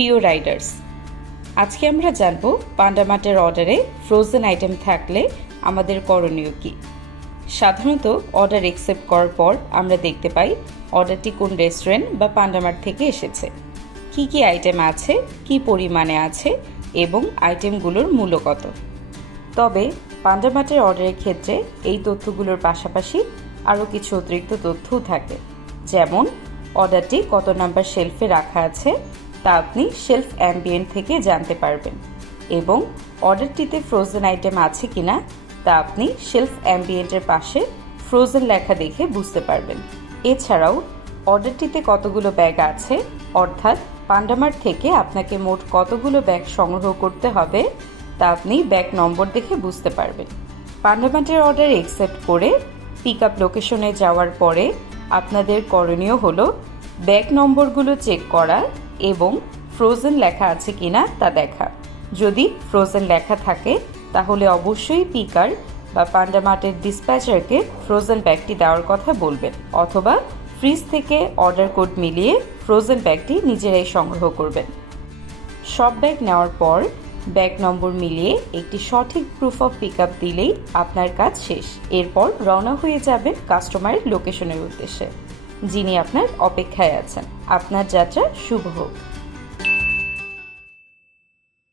প্রিয় রাইডার্স, আজকে আমরা জানব পান্ডামার্টের অর্ডারে ফ্রোজেন আইটেম থাকলে আমাদের করণীয় কী। সাধারণত অর্ডার অ্যাকসেপ্ট করার পর আমরা দেখতে পাই অর্ডারটি কোন রেস্টুরেন্ট বা পান্ডামার্ট থেকে এসেছে, কি কি আইটেম আছে, কি পরিমাণে আছে এবং আইটেমগুলোর মূল্য কত। তবে পান্ডামার্টের অর্ডারের ক্ষেত্রে এই তথ্যগুলোর পাশাপাশি আরও কিছু অতিরিক্ত তথ্যও থাকে, যেমন অর্ডারটি কত নাম্বার শেলফে রাখা আছে তা আপনি শেলফ অ্যাম্বিয়েন্ট থেকে জানতে পারবেন, এবং অর্ডারটিতে ফ্রোজেন আইটেম আছে কিনা তা আপনি শেলফ অ্যাম্বিয়েন্টের পাশে ফ্রোজেন লেখা দেখে বুঝতে পারবেন। এছাড়াও অর্ডারটিতে কতগুলো ব্যাগ আছে, অর্থাৎ পান্ডামার্ট থেকে আপনাকে মোট কতগুলো ব্যাগ সংগ্রহ করতে হবে তা আপনি ব্যাগ নম্বর দেখে বুঝতে পারবেন। পান্ডামার্টের অর্ডার অ্যাকসেপ্ট করে পিক আপ লোকেশনে যাওয়ার পরে আপনাদের করণীয় হলো ব্যাগ নম্বরগুলো চেক করা এবং ফ্রোজেন লেখা আছে কিনা তা দেখা। যদি ফ্রোজেন লেখা থাকে তাহলে অবশ্যই পিকার বা পান্ডামার্টের ডিসপ্যাচারকে ফ্রোজেন ব্যাগটি দেওয়ার কথা বলবেন, অথবা ফ্রিজ থেকে অর্ডার কোড মিলিয়ে ফ্রোজেন ব্যাগটি নিজেরাই সংগ্রহ করবেন। সব ব্যাগ নেওয়ার পর ব্যাগ নম্বর মিলিয়ে একটি সঠিক প্রুফ অফ পিক আপ দিলেই আপনার কাজ শেষ। এরপর রওনা হয়ে যাবেন কাস্টমারের লোকেশনের উদ্দেশ্যে, যিনি আপনার অপেক্ষায় আছেন। আপনার যাত্রা শুভ হোক।